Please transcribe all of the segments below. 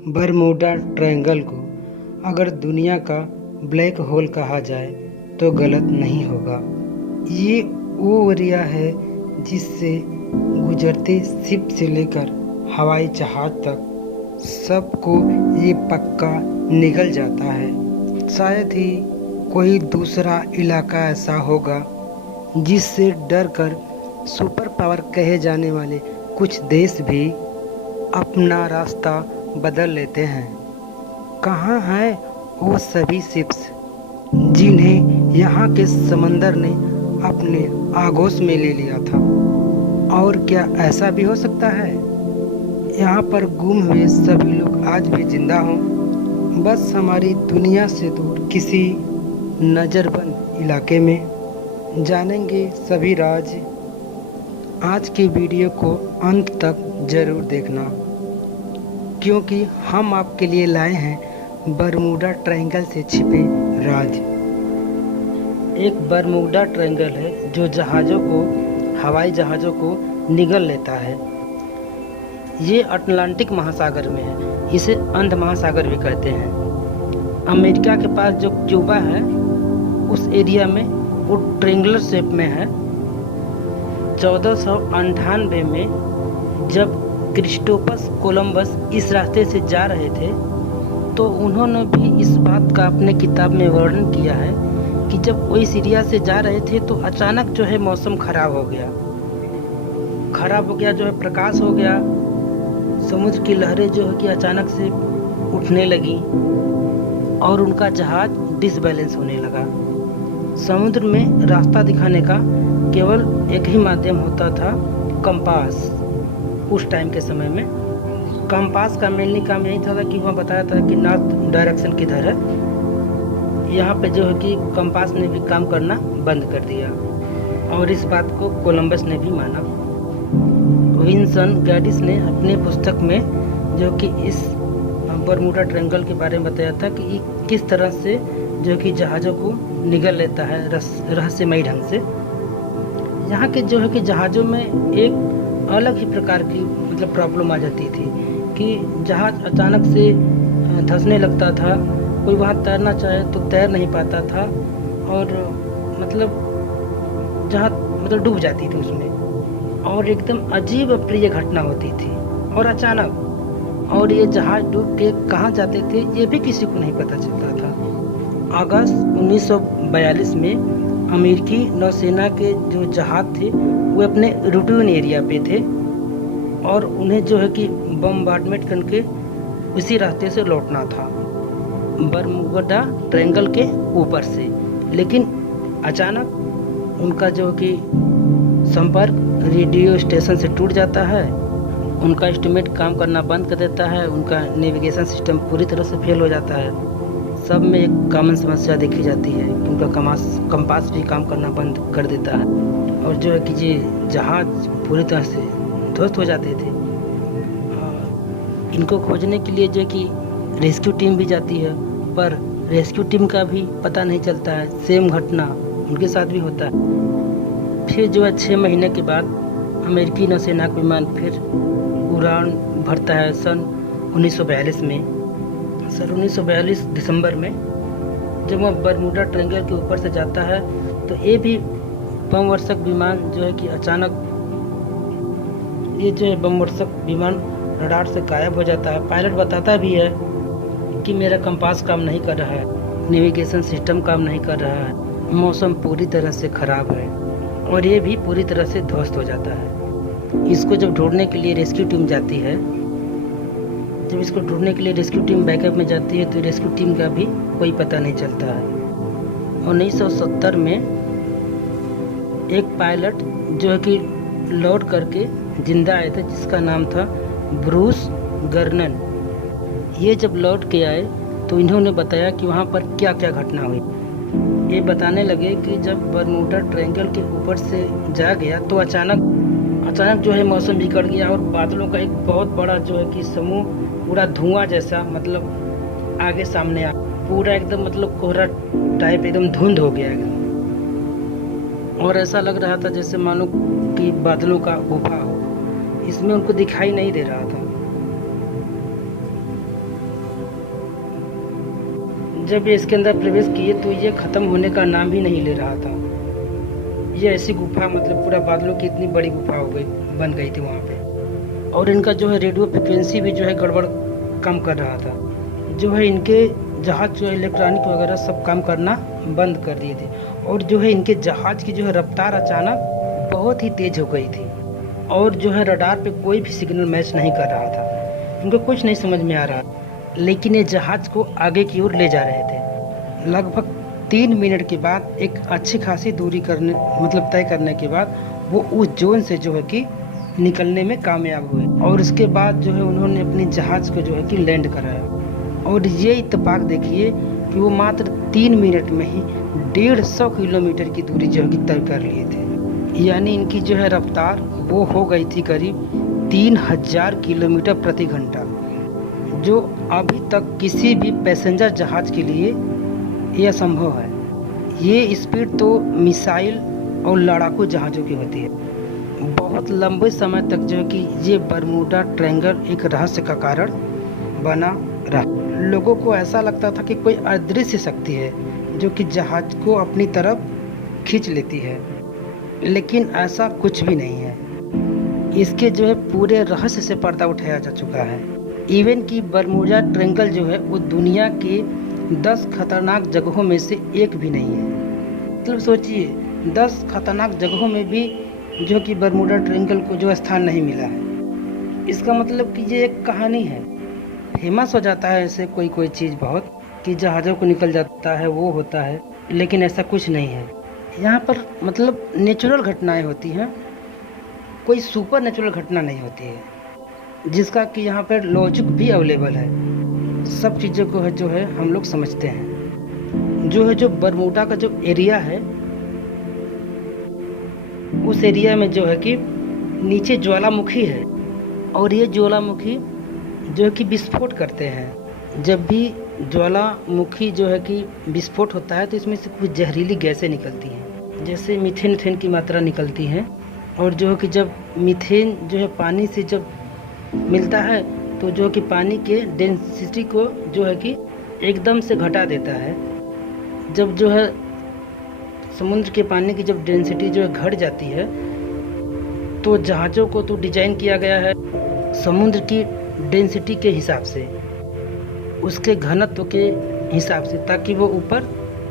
Bermuda triangle को अगर दुनिया का ब्लैक होल कहा जाए तो गलत नहीं होगा। ये वो एरिया है जिससे गुजरते शिप से लेकर हवाई जहाज तक सबको ये पक्का निगल जाता है। शायद ही कोई दूसरा इलाका ऐसा होगा जिससे डर कर सुपर पावर कहे जाने वाले कुछ देश भी अपना रास्ता बदल लेते हैं। कहाँ हैं वो सभी शिप्स जिन्हें यहाँ के समंदर ने अपने आगोश में ले लिया था? और क्या ऐसा भी हो सकता है यहाँ पर गुम हुए सभी लोग आज भी जिंदा हों, बस हमारी दुनिया से दूर किसी नज़रबंद इलाके में? जानेंगे सभी राज। आज की वीडियो को अंत तक जरूर देखना, क्योंकि हम आपके लिए लाए हैं बरमूडा ट्रायंगल से छिपे राज। एक बरमूडा ट्रायंगल है जो हवाई जहाज़ों को निगल लेता है। ये अटलांटिक महासागर में है, इसे अंध महासागर भी कहते हैं। अमेरिका के पास जो क्यूबा है उस एरिया में वो ट्रायंगुलर शेप में है। 1498 में जब क्रिस्टोफर कोलंबस इस रास्ते से जा रहे थे तो उन्होंने भी इस बात का अपने किताब में वर्णन किया है कि जब वो इस एरिया से जा रहे थे तो अचानक जो है मौसम खराब हो गया जो है प्रकाश हो गया। समुद्र की लहरें जो है कि अचानक से उठने लगी और उनका जहाज डिसबैलेंस होने लगा। समुद्र में रास्ता दिखाने का केवल एक ही माध्यम होता था, कंपास। उस टाइम के समय में कंपास का मेनली काम यही था कि वह बताया था कि नॉर्थ डायरेक्शन किधर है। यहाँ पे जो है कि कंपास ने भी काम करना बंद कर दिया और इस बात को कोलंबस ने भी माना। विंसन गैडिस ने अपनी पुस्तक में जो कि इस बरमूडा ट्रायंगल के बारे में बताया था कि किस तरह से जो कि जहाज़ों को निगल लेता है रहस्यमयी ढंग से। यहाँ के जो है कि जहाज़ों में एक अलग ही प्रकार की प्रॉब्लम आ जाती थी कि जहाज़ अचानक से धंसने लगता था। कोई वहाँ तैरना चाहे तो तैर नहीं पाता था और जहाज़ डूब जाती थी उसमें, और एकदम अजीब अप्रिय घटना होती थी और अचानक। और ये जहाज़ डूब के कहाँ जाते थे ये भी किसी को नहीं पता चलता था। अगस्त 1942 में अमेरिकी नौसेना के जो जहाज़ थे वो अपने रूटीन एरिया पे थे और उन्हें जो है कि बम्बार्डमेंट करके उसी रास्ते से लौटना था बरमूडा ट्रायंगल के ऊपर से। लेकिन अचानक उनका जो कि संपर्क रेडियो स्टेशन से टूट जाता है, उनका इंस्ट्रूमेंट काम करना बंद कर देता है, उनका नेविगेशन सिस्टम पूरी तरह से फेल हो जाता है। सब में एक कॉमन समस्या देखी जाती है कि उनका कंपास भी काम करना बंद कर देता है और जो है कि ये जहाज़ पूरी तरह से ध्वस्त हो जाते थे। इनको खोजने के लिए जो कि रेस्क्यू टीम भी जाती है, पर रेस्क्यू टीम का भी पता नहीं चलता है। सेम घटना उनके साथ भी होता है। फिर जो है 6 महीने के बाद अमेरिकी नौसेना का विमान फिर उड़ान भरता है सन 1942 में। सन 1942 दिसंबर में जब वह बरमूडा ट्रायंगल के ऊपर से जाता है तो ये भी बमवर्षक विमान जो है कि अचानक ये जो है बमवर्षक विमान रडार से गायब हो जाता है। पायलट बताता भी है कि मेरा कंपास काम नहीं कर रहा है, नेविगेशन सिस्टम काम नहीं कर रहा है, मौसम पूरी तरह से ख़राब है, और ये भी पूरी तरह से ध्वस्त हो जाता है। इसको जब ढूंढने के लिए रेस्क्यू टीम जाती है, जब इसको ढूंढने के लिए रेस्क्यू टीम बैकअप में जाती है तो रेस्क्यू टीम का भी कोई पता नहीं चलता है। 1970 में एक पायलट जो है कि लौट करके जिंदा आए थे जिसका नाम था ब्रूस गर्नन। ये जब लौट के आए तो इन्होंने बताया कि वहाँ पर क्या क्या घटना हुई। ये बताने लगे कि जब बरमूडा ट्रायंगल के ऊपर से जा गया तो अचानक जो है मौसम बिगड़ गया और बादलों का एक बहुत बड़ा जो है कि समूह पूरा धुआं जैसा आगे सामने आ पूरा एकदम कोहरा टाइप एकदम धुंध हो गया एकदम, और ऐसा लग रहा था जैसे मानो कि बादलों का गुफा हो, इसमें उनको दिखाई नहीं दे रहा था। जब ये इसके अंदर प्रवेश किए तो ये ख़त्म होने का नाम ही नहीं ले रहा था। ये ऐसी गुफा मतलब पूरा बादलों की इतनी बड़ी गुफा हो गई बन गई थी वहाँ पे। और इनका जो है रेडियो फ्रिक्वेंसी भी जो है गड़बड़ काम कर रहा था। जो है इनके जहाज़ जो है इलेक्ट्रॉनिक वगैरह सब काम करना बंद कर दिए थे। और जो है इनके जहाज़ की जो है रफ्तार अचानक बहुत ही तेज़ हो गई थी। और जो है रडार पे कोई भी सिग्नल मैच नहीं कर रहा था। इनको कुछ नहीं समझ में आ रहा, लेकिन ये जहाज़ को आगे की ओर ले जा रहे थे। लगभग 3 मिनट के बाद एक अच्छी खासी दूरी करने मतलब तय करने के बाद वो उस जोन से जो है कि निकलने में कामयाब हुए। और उसके बाद जो है उन्होंने अपने जहाज़ को जो है कि लैंड कराया। और ये इत्तेफाक देखिए कि वो मात्र 3 मिनट में ही 150 किलोमीटर की दूरी जो है कि तय कर लिए थे। यानी इनकी जो है रफ्तार वो हो गई थी करीब 3000 किलोमीटर प्रति घंटा, जो अभी तक किसी भी पैसेंजर जहाज़ के लिए ये असंभव है। ये स्पीड तो मिसाइल और लड़ाकू जहाज़ों की होती है। बहुत लंबे समय तक जो है कि ये बरमूडा ट्रायंगल एक रहस्य का कारण बना रहा। लोगों को ऐसा लगता था कि कोई अदृश्य शक्ति है जो कि जहाज़ को अपनी तरफ खींच लेती है, लेकिन ऐसा कुछ भी नहीं है। इसके जो है पूरे रहस्य से पर्दा उठाया जा चुका है। इवन कि बरमूडा ट्रायंगल जो है वो दुनिया के 10 खतरनाक जगहों में से एक भी नहीं है। मतलब सोचिए 10 खतरनाक जगहों में भी जो कि बरमूडा ट्रायंगल को जो स्थान नहीं मिला है। इसका मतलब कि ये एक कहानी है। फेमस हो जाता है ऐसे कोई चीज़ बहुत कि जहाज़ों को निकल जाता है, वो होता है, लेकिन ऐसा कुछ नहीं है। यहाँ पर मतलब नेचुरल घटनाएं होती हैं, कोई सुपर नेचुरल घटना नहीं होती है, जिसका कि यहाँ पर लॉजिक भी अवेलेबल है। सब चीज़ों को है जो है हम लोग समझते हैं। जो बरमूडा का जो एरिया है, उस एरिया में जो है कि नीचे ज्वालामुखी है। और ये ज्वालामुखी जो है कि विस्फोट करते हैं। जब भी ज्वालामुखी जो है कि विस्फोट होता है तो इसमें से कुछ जहरीली गैसें निकलती हैं, जैसे मीथेन की मात्रा निकलती है। और जो है कि जब मीथेन जो है पानी से जब मिलता है तो जो कि पानी के डेंसिटी को जो है कि एकदम से घटा देता है। जब जो है समुद्र के पानी की जब डेंसिटी जो है घट जाती है तो जहाज़ों को तो डिजाइन किया गया है समुद्र की डेंसिटी के हिसाब से, उसके घनत्व के हिसाब से, ताकि वो ऊपर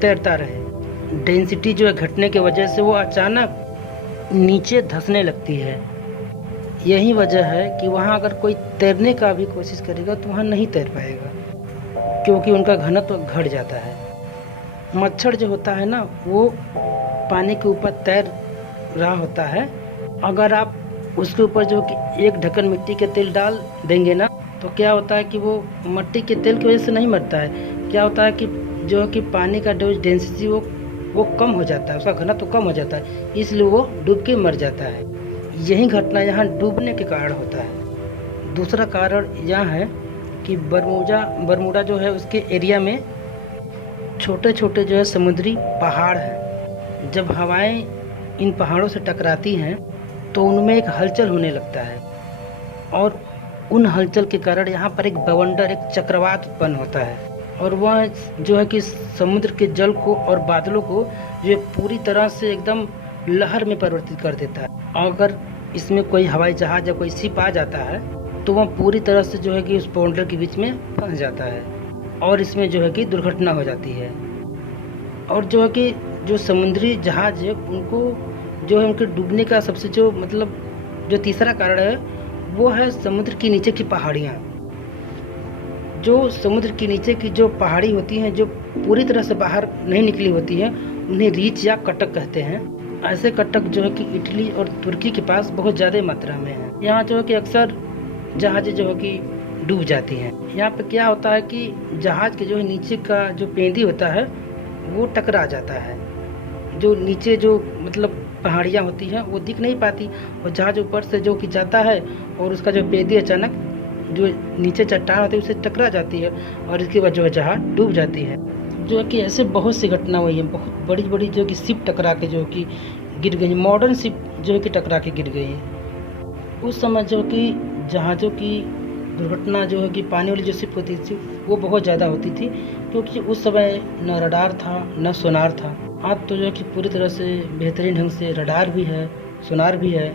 तैरता रहे। डेंसिटी जो है घटने की वजह से वो अचानक नीचे धंसने लगती है। यही वजह है कि वहाँ अगर कोई तैरने का भी कोशिश करेगा तो वहाँ नहीं तैर पाएगा, क्योंकि उनका घनत्व घट जाता है। मच्छर जो होता है ना, वो पानी के ऊपर तैर रहा होता है। अगर आप उसके ऊपर जो कि एक ढक्कन मिट्टी के तेल डाल देंगे ना, तो क्या होता है कि वो मिट्टी के तेल की वजह से नहीं मरता है। क्या होता है कि जो कि पानी का डेंसिटी वो कम हो जाता है, उसका घनत्व कम हो जाता है, इसलिए वो डूब के मर जाता है। यही घटना यहाँ डूबने के कारण होता है। दूसरा कारण यह है कि बरमूडा जो है उसके एरिया में छोटे छोटे जो है समुद्री पहाड़ हैं। जब हवाएं इन पहाड़ों से टकराती हैं तो उनमें एक हलचल होने लगता है, और उन हलचल के कारण यहाँ पर एक बवंडर, एक चक्रवात उत्पन्न होता है। और वह जो है कि समुद्र के जल को और बादलों को जो पूरी तरह से एकदम लहर में परिवर्तित कर देता है। अगर इसमें कोई हवाई जहाज या कोई शिप आ जाता है तो वह पूरी तरह से जो है कि उस बवंडर के बीच में फंस जाता है, और इसमें जो है कि दुर्घटना हो जाती है। और जो है कि जो समुद्री जहाज है उनको जो है उनके डूबने का सबसे जो मतलब जो तीसरा कारण है वो है समुद्र के नीचे की पहाड़ियाँ। जो समुद्र के नीचे की जो पहाड़ी होती हैं, जो पूरी तरह से बाहर नहीं निकली होती हैं, उन्हें रीच या कटक कहते हैं। ऐसे कटक जो है कि इटली और तुर्की के पास बहुत ज़्यादा मात्रा में है। यहाँ जो है कि अक्सर जहाज़ जो है कि डूब जाती हैं। यहाँ पे क्या होता है कि जहाज़ के जो है नीचे का जो पेंदी होता है वो टकरा जाता है। जो नीचे जो मतलब पहाड़ियाँ होती हैं वो दिख नहीं पाती, और जहाज़ ऊपर से जो कि जाता है और उसका जो पेंदी अचानक जो नीचे चट्टान होती है उससे टकरा जाती है, और इसके बाद जो है जहाज़ डूब जाती है। जो है कि ऐसे बहुत सी घटना हुई है। बहुत बड़ी बड़ी जो कि शिप टकरा के जो कि गिर गई, मॉडर्न शिप जो है कि टकरा के गिर गई है। उस समय जो कि जहाज़ों की दुर्घटना जो है कि पानी वाली जो शिप होती थी वो बहुत ज़्यादा होती थी, क्योंकि उस समय न रडार था न सोनार था। आज तो जो है कि पूरी तरह से बेहतरीन ढंग से रडार भी है, सोनार भी है।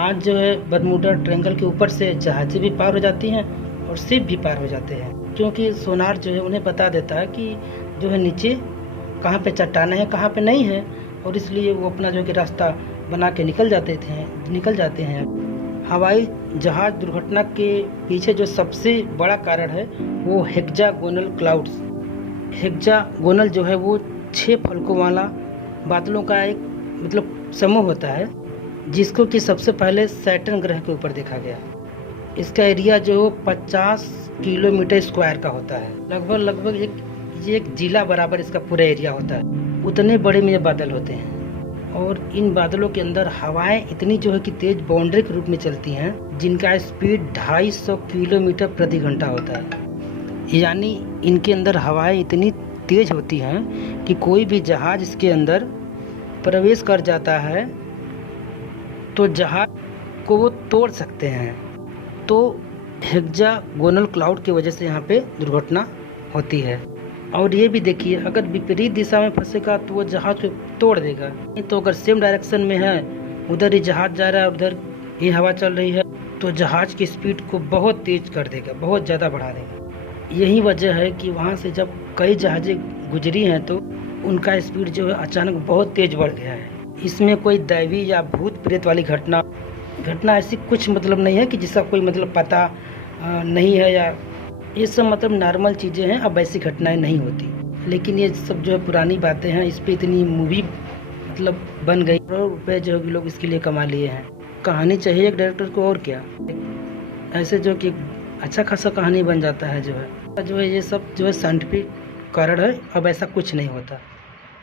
आज जो है बरमूडा ट्रायंगल के ऊपर से जहाज़ें भी पार हो जाती हैं और शिप भी पार हो जाते हैं, क्योंकि सोनार जो है उन्हें बता देता है कि जो है नीचे कहाँ पे चट्टानें हैं कहाँ पे नहीं है, और इसलिए वो अपना जो है कि रास्ता बना के निकल जाते हैं। हवाई जहाज दुर्घटना के पीछे जो सबसे बड़ा कारण है वो हेक्सागोनल क्लाउड्स। हेक्सागोनल जो है वो 6 फलकों वाला बादलों का एक मतलब समूह होता है, जिसको कि सबसे पहले सैटर्न ग्रह के ऊपर देखा गया। इसका एरिया जो 50 किलोमीटर स्क्वायर का होता है, लगभग एक जिला बराबर इसका पूरा एरिया होता है। उतने बड़े में ये बादल होते हैं, और इन बादलों के अंदर हवाएं इतनी जो है कि तेज बाउंड्री के रूप में चलती हैं, जिनका स्पीड 250 किलोमीटर प्रति घंटा होता है। यानी इनके अंदर हवाएं इतनी तेज होती हैं कि कोई भी जहाज इसके अंदर प्रवेश कर जाता है तो जहाज को वो तोड़ सकते हैं। तो हेक्सागोनल क्लाउड की वजह से यहाँ पे दुर्घटना होती है। और ये भी देखिए, अगर विपरीत दिशा में फंसेगा तो वो जहाज को तोड़ देगा, नहीं तो अगर सेम डायरेक्शन में है, उधर ही जहाज जा रहा है उधर ही हवा चल रही है, तो जहाज की स्पीड को बहुत तेज कर देगा, बहुत ज़्यादा बढ़ा देगा। यही वजह है कि वहाँ से जब कई जहाज़ें गुजरी हैं तो उनका स्पीड जो है अचानक बहुत तेज़ बढ़ गया है। इसमें कोई दैवी या भूत प्रेत वाली घटना ऐसी कुछ मतलब नहीं है कि जिसका कोई मतलब पता नहीं है, या ये सब मतलब नॉर्मल चीज़ें हैं। अब ऐसी घटनाएं नहीं होती, लेकिन ये सब जो है पुरानी बातें हैं। इस पे इतनी मूवी मतलब बन गई, करोड़ों रुपए जो है लोग इसके लिए कमा लिए हैं। कहानी चाहिए एक डायरेक्टर को, और क्या, ऐसे जो कि अच्छा खासा कहानी बन जाता है। जो है ये सब जो है साइंटिफिक कारण है। अब ऐसा कुछ नहीं होता।